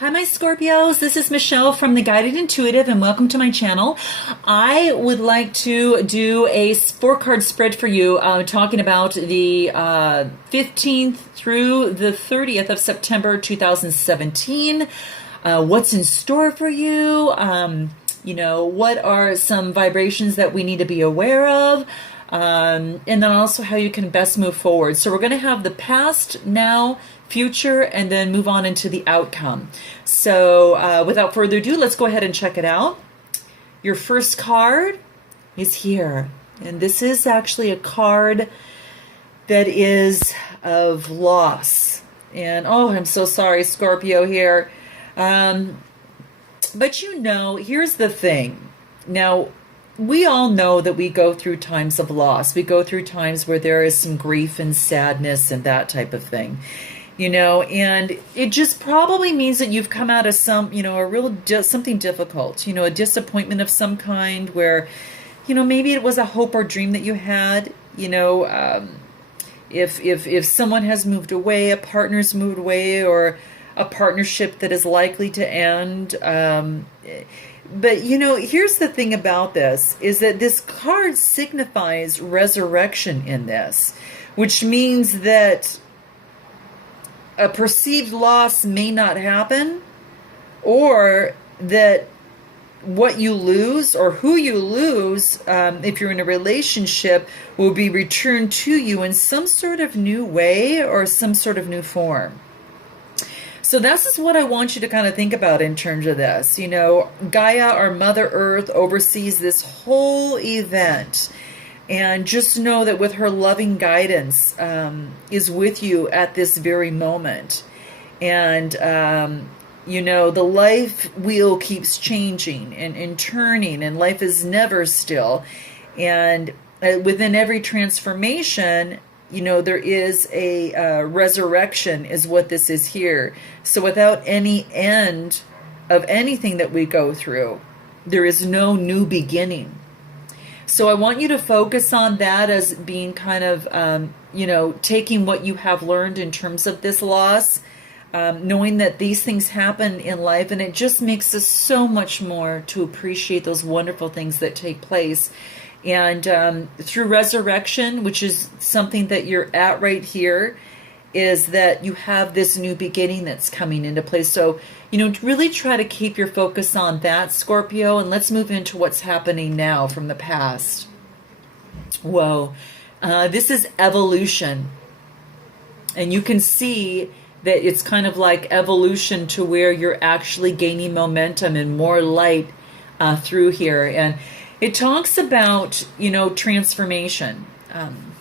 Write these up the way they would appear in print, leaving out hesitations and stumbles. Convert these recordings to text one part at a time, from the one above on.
Hi, my Scorpios. This is Michelle from The Guided Intuitive, and welcome to my channel. I would like to do a four-card spread for you, talking about the 15th through the 30th of September 2017. What's in store for you? What are some vibrations that we need to be aware of? And then also how you can best move forward. So we're going to have the past, now, future, and then move on into the outcome. So without further ado, let's go ahead and check it out. Your first card is here. And this is actually a card that is of loss. And oh, I'm so sorry, Scorpio here. But here's the thing. Now, we all know that we go through times of loss. We go through times where there is some grief and sadness and that type of thing. And it just probably means that you've come out of something difficult, a disappointment of some kind where, maybe it was a hope or dream that you had, if someone has moved away, a partner's moved away, or a partnership that is likely to end. But here's the thing about this, is that this card signifies resurrection in this, which means that a perceived loss may not happen, or that what you lose or who you lose, if you're in a relationship, will be returned to you in some sort of new way or some sort of new form. So this is what I want you to kind of think about in terms of this. Gaia, our Mother Earth, oversees this whole event. And just know that with her loving guidance is with you at this very moment. And, the life wheel keeps changing and turning, and life is never still. And within every transformation, there is a resurrection is what this is here. So without any end of anything that we go through, there is no new beginning. So I want you to focus on that as being kind of, taking what you have learned in terms of this loss, knowing that these things happen in life, and it just makes us so much more to appreciate those wonderful things that take place. And through resurrection, which is something that you're at right here, is that you have this new beginning that's coming into place. So, really try to keep your focus on that, Scorpio, and let's move into what's happening now from the past. Whoa. This is evolution. And you can see that it's kind of like evolution to where you're actually gaining momentum and more light through here. And it talks about, transformation.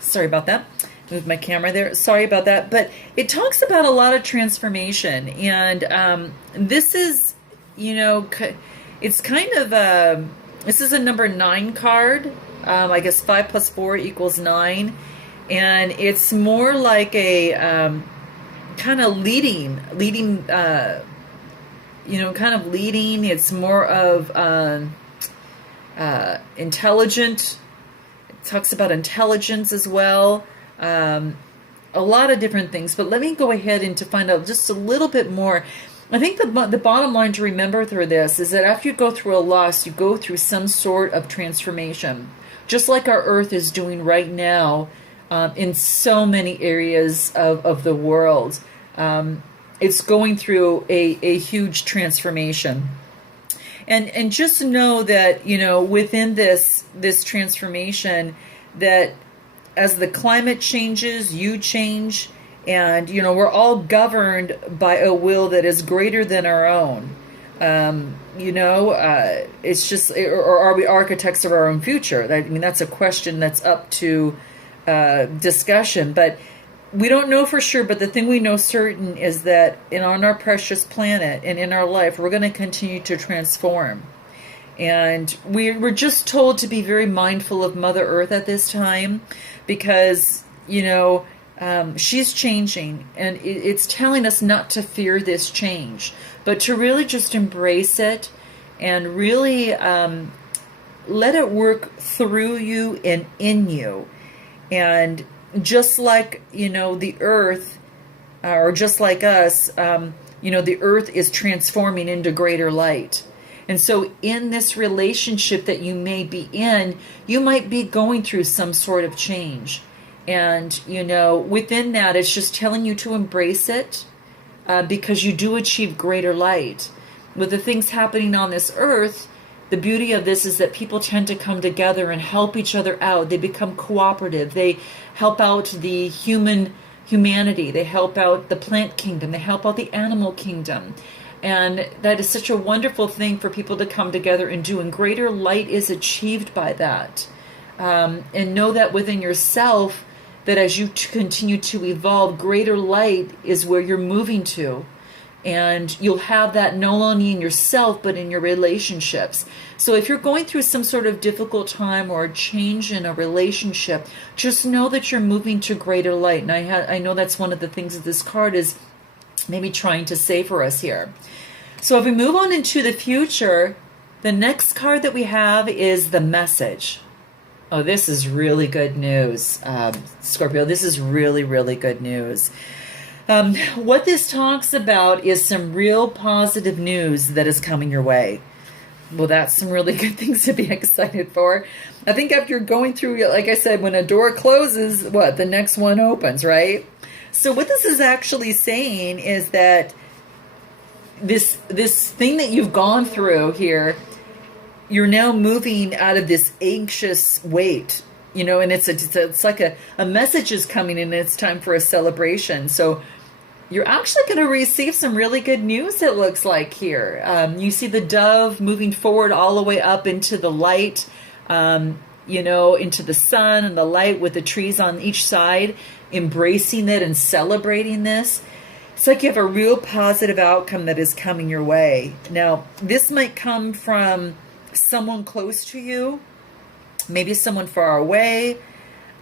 Sorry about that. Moved my camera there. Sorry about that. But it talks about a lot of transformation. And this is, it's kind of this is a number 9 card. I guess 5 plus 4 equals 9. And it's more like a kind of leading, kind of leading. It's more of intelligent. It talks about intelligence as well. A lot of different things, but let me go ahead and to find out just a little bit more. I think the bottom line to remember through this is that after you go through a loss, you go through some sort of transformation, just like our Earth is doing right now in so many areas of the world. It's going through a huge transformation. And just know that, within this transformation, that as the climate changes, you change, and, we're all governed by a will that is greater than our own. It's just, or are we architects of our own future? That's a question that's up to discussion, but we don't know for sure. But the thing we know certain is that on our precious planet and in our life, we're going to continue to transform. And we're just told to be very mindful of Mother Earth at this time, because, she's changing, and it's telling us not to fear this change, but to really just embrace it and really let it work through you and in you. And just like, the Earth, or just like us, the earth is transforming into greater light. And so in this relationship that you may be in, you might be going through some sort of change. And, within that, it's just telling you to embrace it, because you do achieve greater light. With the things happening on this earth, the beauty of this is that people tend to come together and help each other out. They become cooperative. They help out the humanity. They help out the plant kingdom. They help out the animal kingdom. And that is such a wonderful thing for people to come together and do. And greater light is achieved by that. And know that within yourself, that as you continue to evolve, greater light is where you're moving to. And you'll have that not only in yourself, but in your relationships. So if you're going through some sort of difficult time or a change in a relationship, just know that you're moving to greater light. And I know that's one of the things that this card is maybe trying to say for us here. So if we move on into the future, the next card that we have is the message. Oh, this is really good news, Scorpio. This is really, really good news. What this talks about is some real positive news that is coming your way. Well, that's some really good things to be excited for. I think after going through, like I said, when a door closes, the next one opens, right? So what this is actually saying is that this thing that you've gone through here, you're now moving out of this anxious weight, and it's like a message is coming and it's time for a celebration. So you're actually going to receive some really good news, it looks like here. You see the dove moving forward all the way up into the light, into the sun and the light with the trees on each side, embracing it and celebrating this. It's like you have a real positive outcome that is coming your way. Now, this might come from someone close to you, maybe someone far away,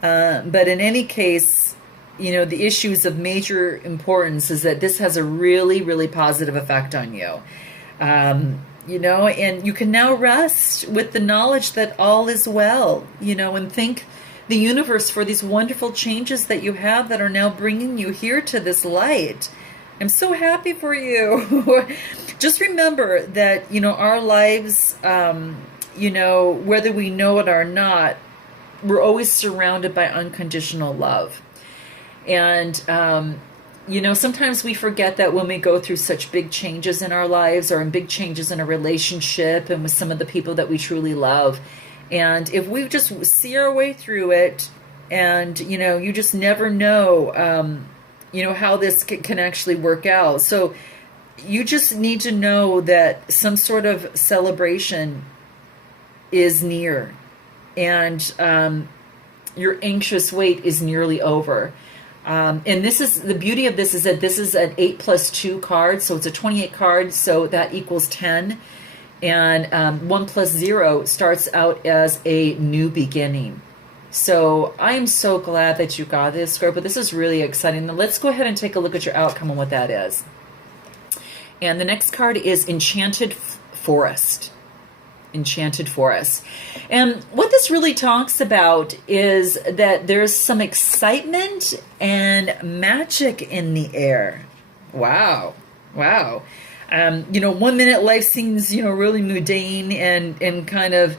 but in any case, the issues of major importance is that this has a really, really positive effect on you. And you can now rest with the knowledge that all is well, and thank the universe for these wonderful changes that you have that are now bringing you here to this light. I'm so happy for you. Just remember that, our lives, whether we know it or not, we're always surrounded by unconditional love. And, sometimes we forget that when we go through such big changes in our lives or in big changes in a relationship and with some of the people that we truly love. And if we just see our way through it and, you just never know, how this can actually work out. So you just need to know that some sort of celebration is near and your anxious wait is nearly over. And this is the beauty of this is that this is an 8+2 card. So it's a 28 card. So that equals 10. And 1 + 0 starts out as a new beginning. So I am so glad that you got this, Scorpio. This is really exciting. Now let's go ahead and take a look at your outcome and what that is. And the next card is Enchanted Forest. Enchanted Forest. And what this really talks about is that there's some excitement and magic in the air. Wow. 1 minute life seems, really mundane and kind of,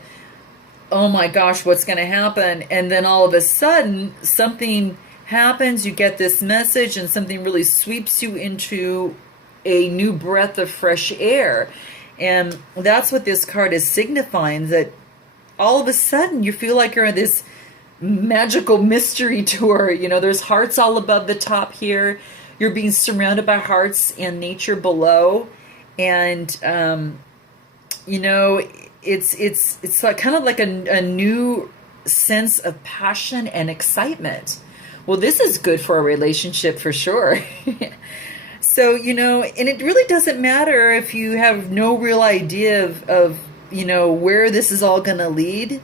oh my gosh, what's going to happen? And then all of a sudden, something happens, you get this message, and something really sweeps you into a new breath of fresh air. And that's what this card is signifying, that all of a sudden you feel like you're on this magical mystery tour. There's hearts all above the top here. You're being surrounded by hearts and nature below. And, it's like, kind of like a new sense of passion and excitement. Well, this is good for a relationship for sure. So, and it really doesn't matter if you have no real idea of where this is all going to lead.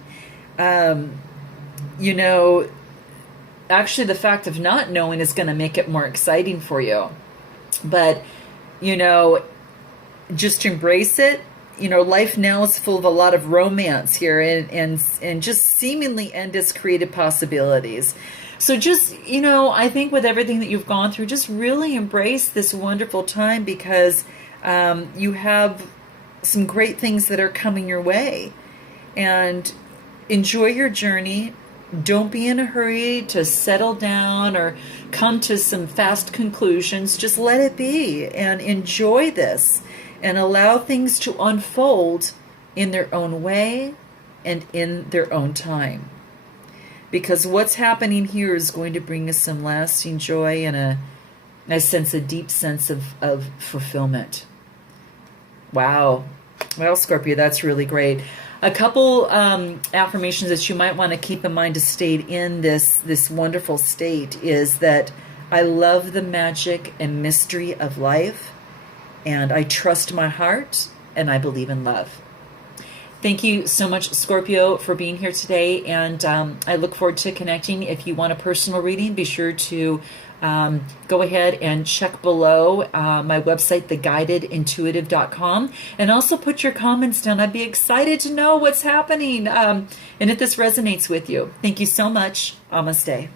Actually, the fact of not knowing is going to make it more exciting for you. But, just embrace it. Life now is full of a lot of romance here and just seemingly endless creative possibilities. So just, I think with everything that you've gone through, just really embrace this wonderful time because you have some great things that are coming your way. And enjoy your journey. Don't be in a hurry to settle down or come to some fast conclusions. Just let it be and enjoy this and allow things to unfold in their own way and in their own time. Because what's happening here is going to bring us some lasting joy and a deep sense of fulfillment. Wow. Well, Scorpio, that's really great. A couple affirmations that you might want to keep in mind to stay in this wonderful state is that I love the magic and mystery of life, and I trust my heart, and I believe in love. Thank you so much, Scorpio, for being here today, and I look forward to connecting. If you want a personal reading, be sure to go ahead and check below my website, theguidedintuitive.com, and also put your comments down. I'd be excited to know what's happening and if this resonates with you. Thank you so much. Amaste.